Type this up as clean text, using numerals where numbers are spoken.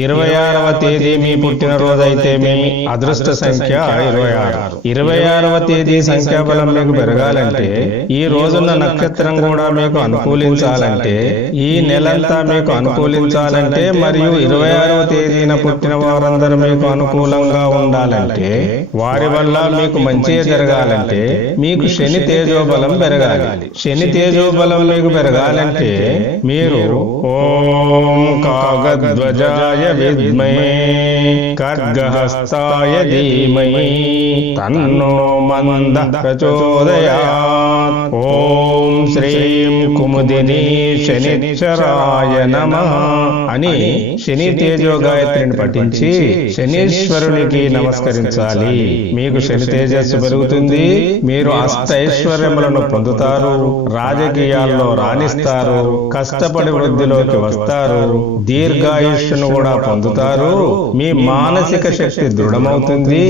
26వ తేదీ మీ పుట్టినరోజు అయితే మీ అదృష్ట సంఖ్య 26. 26వ తేదీ సంఖ్యాబలం మీకు పెరగాలంటే, ఈ రోజున్న నక్షత్రం కూడా మీకు అనుకూలించాలంటే, ఈ నెలంతా మీకు అనుకూలించాలంటే, మరియు 26వ తేదీన పుట్టిన వారందరూ మీకు అనుకూలంగా ఉండాలంటే, వారి వల్ల మీకు మంచి జరగాలంటే మీకు శని తేజోబలం పెరగాలి. శని తేజోబలం మీకు పెరగాలంటే మీరు ఓం కాగధ్వజాయ విద్మహే ఖడ్గహస్తాయ ధీమహి తన్నో మందః ప్రచోదయాత్. ఓం శ్రీం కుముదినీ శనిశ్చరాయ నమః అని శని తేజో గాయత్రిని పఠించి శనీశ్వరునికి నమస్కరించాలి. మీకు శని తేజస్సు పెరుగుతుంది. మీరు అష్టైశ్వర్యములను పొందుతారు. రాజకీయాల్లో రాణిస్తారు. కష్టపడి వృద్ధిలోకి వస్తారు. దీర్ఘాయుష్ను కూడా పొందుతారు. మీ మానసిక శక్తి దృఢమవుతుంది.